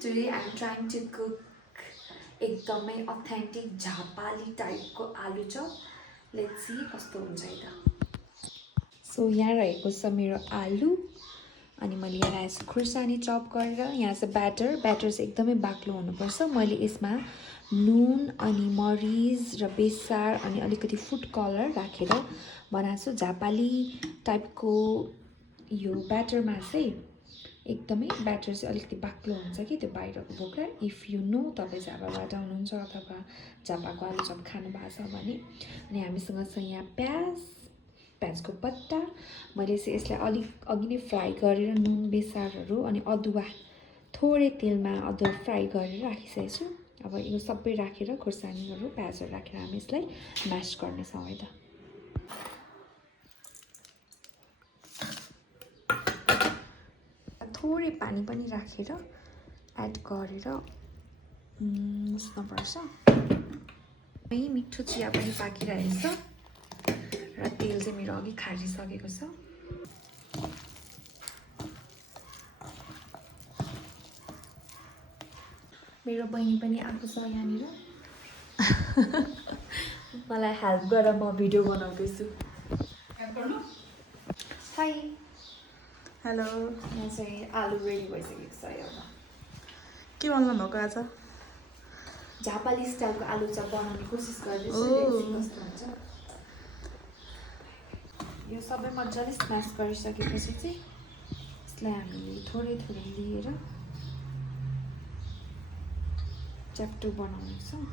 Today I'm trying to cook एकदमै authentic झापाली टाइपको आलु चप. Let's see कस्तो हुन्छ त. So यहाँ रहेको छ मेरो आलु अनि मैले यहाँ राखेको खुर्सानी चप गरेर यहाँ चाहिँ ब्याटर चाहिँ एकदमै बाक्लो हुनुपर्छ. मैले यसमा नुन अनि मरिच र बेसार अनि अलिकति फुड कलर राखेर बनाएको छु. झापाली टाइपको यो ब्याटरमा चाहिँ एकदमै ब्याटर चाहिँ अलिकति बाक्लो हुन्छ कि त्यो बाहिरको बोक्रा. इफ यु नो तपाईँ झापाबाट हुनुहुन्छ अथवा झापाको आलु चप खानु भएको छ भने. अनि हामीसँग छ यहाँ प्याजको पत्ता. मैले चाहिँ यसलाई अलिक अघि नै फ्राई गरेर नुन बेसारहरू अनि अदुवा थोरै तेलमा अदुवा फ्राई गरेर राखिसकेको छु. अब यो सबै राखेर खुर्सानीहरू प्याजहरू राखेर हामी यसलाई म्यास गर्नेछौँ है त. थोरै पानी पनि राखेर एड गरेर मुस्नुपर्छ. मिठो चिया पनि पाकिरहेको छ र तेल चाहिँ मेरो अघि खारिसकेको छ. मेरो बहिनी पनि आएको छ यहाँनिर. मलाई हेल्प गर, म भिडियो बनाउँदैछु. हाई. हेलो. यहाँ चाहिँ आलु रेडी भइसकेको छ. एउटा के बनाउनु भएको आज? झापाली स्टाइलको आलु चप बनाउने कोसिस गर्दैछु. कस्तो हुन्छ. यो सबै मजाले स्म्यास गरिसकेपछि चाहिँ यसलाई हामीले थोरै थोरै लिएर च्याप्टो बनाउनेछौँ.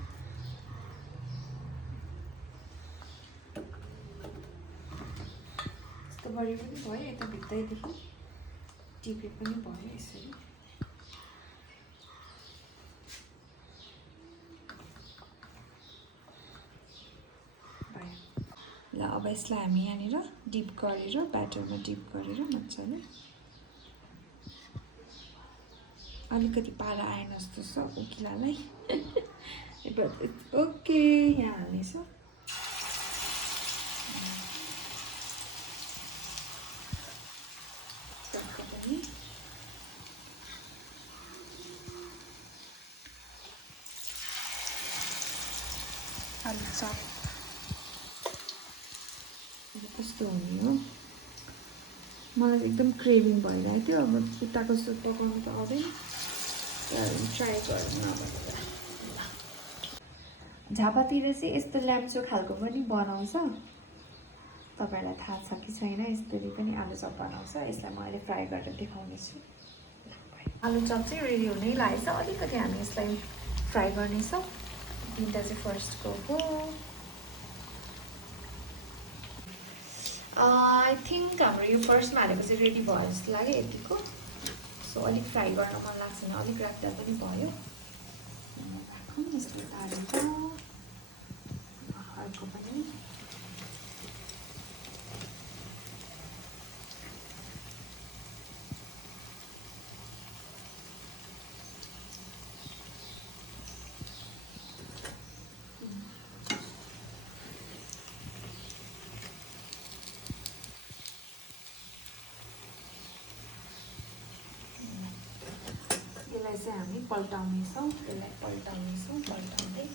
यस्तो गरे पनि भयो. यता भित्तैदेखि टिपे पनि भयो. यसरी ल. अब यसलाई हामी यहाँनिर डिप गरेर ब्याटरमा डिप गरेर मजाले अलिकति पारा आएन जस्तो छ उकिलालाई. ओके. यहाँ हाल्नेछु. आलु चप कस्तो हुने हो. मलाई एकदम क्रेभिङ भइरहेको थियो. अब खुट्टाको सुप पकाउनु त आउँदैन. ट्राई गरौँ न भनेर. झापातिर चाहिँ यस्तो ल्याम्चो खालको पनि बनाउँछ. तपाईँहरूलाई थाहा छ कि छैन. यस्तरी पनि आलु चप बनाउँछ. यसलाई म अहिले फ्राई गरेर देखाउनेछु. आलु चप चाहिँ रेडी हुनै लागेको छ. अलिकति हामी यसलाई फ्राई गर्नेछौँ. तिनवटा चाहिँ फर्स्टको हो. आई थिङ्क हाम्रो यो फर्स्टमा हालेको चाहिँ रेडी भयो जस्तो लाग्यो यतिको. सो अलिक फ्राई गर्न मन लाग्छ भने अलिक राख्दा पनि भयो. यसले तारेर अर्को पनि चाहिँ हामी पल्टाउनेछौँ. यसलाई पल्टाउँदै